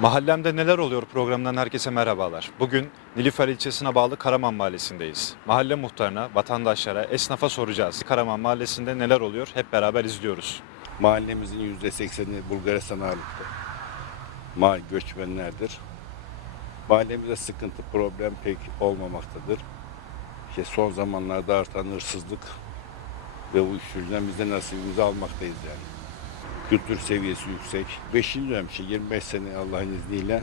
Mahallemde neler oluyor programından herkese merhabalar. Bugün Nilüfer ilçesine bağlı Karaman Mahallesi'ndeyiz. Mahalle muhtarına, vatandaşlara, esnafa soracağız. Karaman Mahallesi'nde neler oluyor hep beraber izliyoruz. Mahallemizin yüzde sekseni Bulgaristan ağırlıklı. Mal göçmenlerdir. Mahallemizde sıkıntı, problem pek olmamaktadır. İşte son zamanlarda artan hırsızlık ve uyuşturucudan biz de nasibimizi almaktayız yani. Kültür seviyesi yüksek. Beşinci dönem işte 25 sene Allah'ın izniyle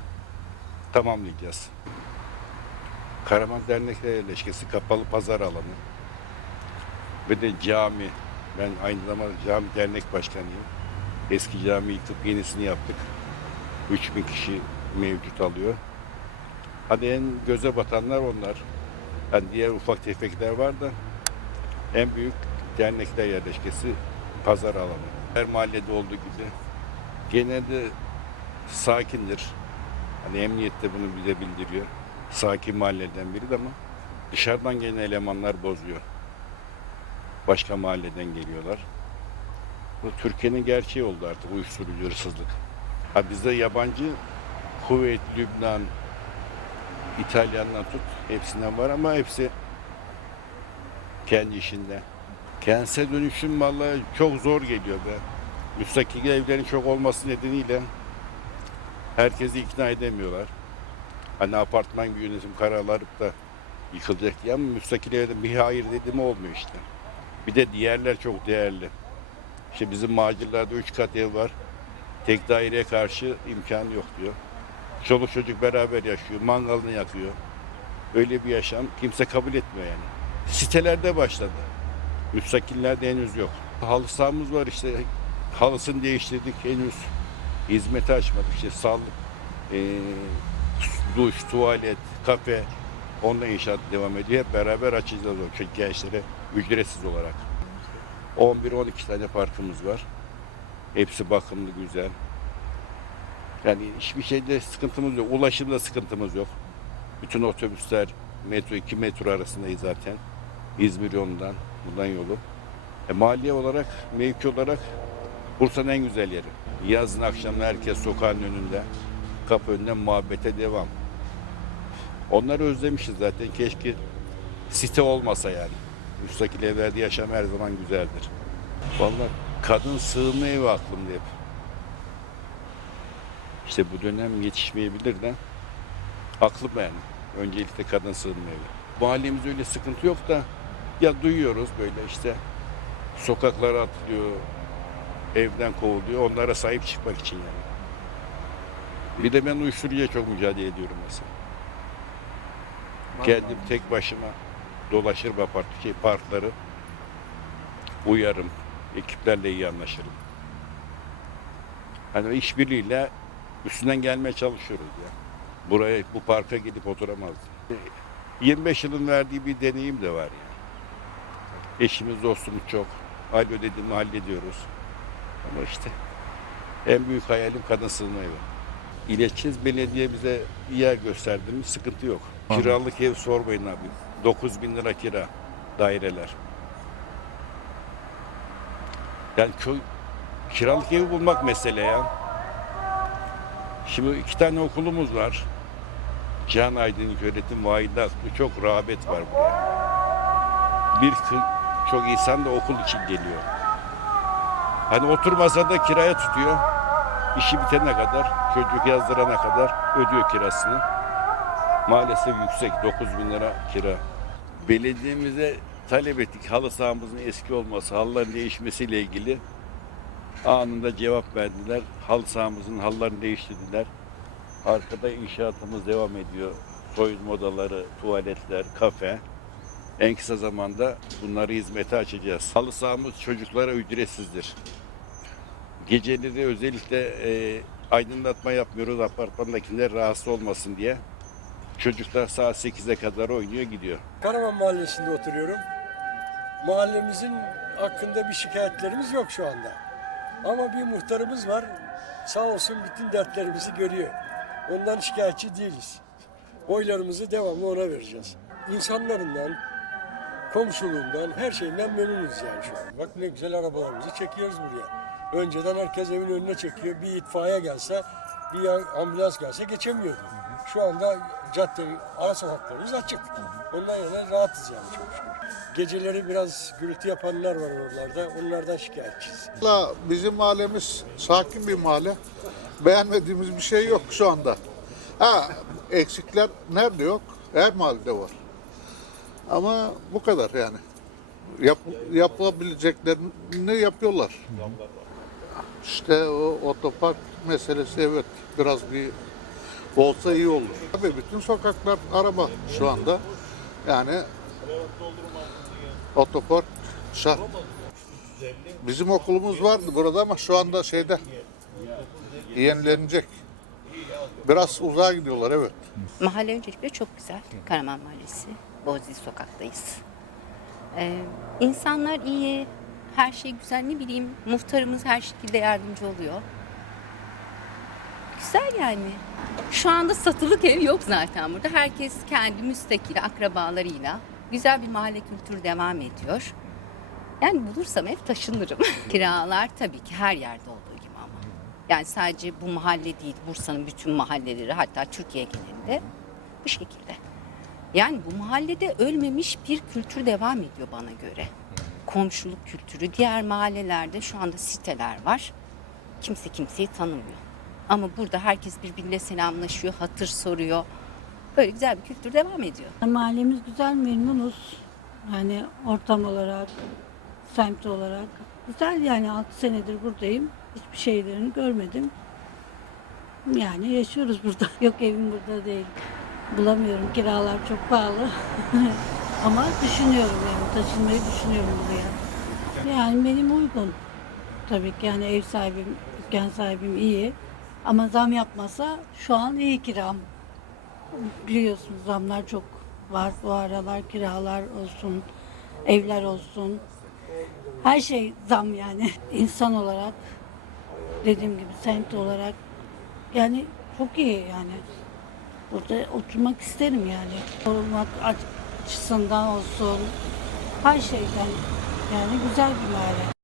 tamamlayacağız. Karaman Dernekler Yerleşkesi kapalı pazar alanı ve de cami. Ben aynı zamanda cami dernek başkanıyım. Eski cami yıkıp yenisini yaptık. 3000 kişi mevcut alıyor. Hadi en göze batanlar onlar. Yani diğer ufak tefekler var da en büyük dernekler yerleşkesi pazar alanı. Her mahallede olduğu gibi genelde sakindir. Hani emniyette bunu bize bildiriyor. Sakin mahalleden biri de ama dışarıdan gelen elemanlar bozuyor. Başka mahalleden geliyorlar. Bu Türkiye'nin gerçeği oldu artık uyuşturucu hırsızlık. Ha bizde yabancı Kuveyt, Lübnan, İtalyan'dan tut hepsinden var ama hepsi kendi işinde. Kentsel dönüşüm vallahi çok zor geliyor be. Müstakil evlerin çok olması nedeniyle herkesi ikna edemiyorlar. Hani apartman bir yönetim kararı da yıkılacak diye ama müstakil evde bir hayır dedim olmuyor işte. Bir de diğerler çok değerli. İşte bizim macirlarda üç kat ev var. Tek daireye karşı imkan yok diyor. Çoluk çocuk beraber yaşıyor, mangalını yakıyor. Öyle bir yaşam kimse kabul etmiyor yani. Sitelerde başladı. Müstakillerde henüz yok. Halı sahamız var işte. Halısını değiştirdik henüz. Hizmeti açmadık. İşte sağlık, eee, duş, tuvalet, kafe. Onunla inşaat devam ediyor. Hep beraber açacağız o gençlere ücretsiz olarak. 11-12 tane parkımız var. Hepsi bakımlı, güzel. Yani hiçbir şeyde sıkıntımız yok. Ulaşımda sıkıntımız yok. Bütün otobüsler metro, iki metro arasındayız zaten. İzmir yolundan, buradan yolu. E, maliye olarak, mevki olarak Bursa'nın en güzel yeri. Yazın akşamlar herkes sokağın önünde. Kapı önünden muhabbete devam. Onları özlemişiz zaten. Keşke site olmasa yani. Müstakil evlerde yaşam her zaman güzeldir. Vallahi kadın sığınma evi aklımda hep. İşte bu dönem yetişmeyebilir de aklım yani. Öncelikle kadın sığınma evi. Mahallemizde öyle sıkıntı yok da ya duyuyoruz böyle işte sokaklara atılıyor, evden kovuluyor. Onlara sahip çıkmak için yani. Bir de ben uyuşturucuya çok mücadele ediyorum mesela. Kendim tek başıma dolaşırım apart şey, parkları. Uyarım. Ekiplerle iyi anlaşırım. Hani işbirliğiyle üstünden gelmeye çalışıyoruz ya. Buraya bu parka gidip oturamazdım. 25 yılın verdiği bir deneyim de var ya. Eşimiz dostumuz çok. Alo dediğimi hallediyoruz. Ama işte en büyük hayalim kadın sığınma evi. İleteceğiz belediye bize yer gösterdi mi sıkıntı yok. Anladım. Kiralık ev sormayın abi. 9 bin lira kira daireler. Yani köy kiralık ev bulmak mesele ya. Şimdi iki tane okulumuz var. Can Aydınlık Öğretim Vahide Aklı çok rağbet var buraya. Bir çok insan da okul için geliyor. Hani oturmasa da kiraya tutuyor. İşi bitene kadar, çocuk yazdırana kadar ödüyor kirasını. Maalesef yüksek, 9 bin lira kira. Belediyemize talep ettik halı sahamızın eski olması, halıların değişmesiyle ilgili. Anında cevap verdiler. Halı sahamızın halılarını değiştirdiler. Arkada inşaatımız devam ediyor. Soyunma odaları, tuvaletler, kafe. En kısa zamanda bunları hizmete açacağız. Halı sahamız çocuklara ücretsizdir. Geceleri özellikle e, aydınlatma yapmıyoruz apartmandakiler rahatsız olmasın diye. Çocuklar saat 8'e kadar oynuyor gidiyor. Karaman Mahallesi'nde oturuyorum. Mahallemizin hakkında bir şikayetlerimiz yok şu anda. Ama bir muhtarımız var. Sağ olsun bütün dertlerimizi görüyor. Ondan şikayetçi değiliz. Oylarımızı devamlı ona vereceğiz. İnsanlarından, komşuluğundan, her şeyinden memnunuz yani şu an. Bak ne güzel arabalarımızı çekiyoruz buraya. Önceden herkes evin önüne çekiyor. Bir itfaiye gelse bir ambulans gelse geçemiyordu. Şu anda cadde, ara sokaklarımız açık. Ondan yana rahatız yani çok şükür. Geceleri biraz gürültü yapanlar var oralarda. Onlardan şikayetçiyiz. Valla bizim mahallemiz sakin bir mahalle. Beğenmediğimiz bir şey yok şu anda. Ha eksikler nerede yok? Her mahallede var. Ama bu kadar yani. Yap, yapabileceklerini yapıyorlar. İşte o otopark meselesi evet biraz bir olsa iyi olur. Tabii bütün sokaklar araba şu anda. Yani otopark şart. Bizim okulumuz vardı burada ama şu anda şeyde yenilenecek. Biraz uzağa gidiyorlar evet. Mahalle öncelikle çok güzel. Karaman Mahallesi. Bozdi sokaktayız. Ee, insanlar iyi. Her şey güzel. Ne bileyim muhtarımız her şekilde yardımcı oluyor. Güzel yani. Şu anda satılık ev yok zaten burada. Herkes kendi müstakil akrabalarıyla. Güzel bir mahalle kültürü devam ediyor. Yani bulursam ev taşınırım. Kiralar tabii ki her yerde olduğu gibi ama. Yani sadece bu mahalle değil, Bursa'nın bütün mahalleleri hatta Türkiye genelinde bu şekilde. Yani bu mahallede ölmemiş bir kültür devam ediyor bana göre. Komşuluk kültürü. Diğer mahallelerde şu anda siteler var. Kimse kimseyi tanımıyor. Ama burada herkes birbiriyle selamlaşıyor, hatır soruyor. Böyle güzel bir kültür devam ediyor. Mahallemiz güzel, memnunuz. Yani ortam olarak, semt olarak. Güzel yani 6 senedir buradayım. Hiçbir şeylerini görmedim. Yani yaşıyoruz burada. Yok evim burada değil. Bulamıyorum. Kiralar çok pahalı. Ama düşünüyorum yani taşınmayı düşünüyorum buraya. Yani benim uygun. Tabii ki yani ev sahibim, dükkan sahibim iyi. Ama zam yapmasa şu an iyi kiram. Biliyorsunuz zamlar çok var bu aralar kiralar olsun, evler olsun. Her şey zam yani. İnsan olarak dediğim gibi semt olarak yani çok iyi yani. Burada oturmak isterim yani. Korumak açısından olsun. Her şeyden yani güzel bir mahalle.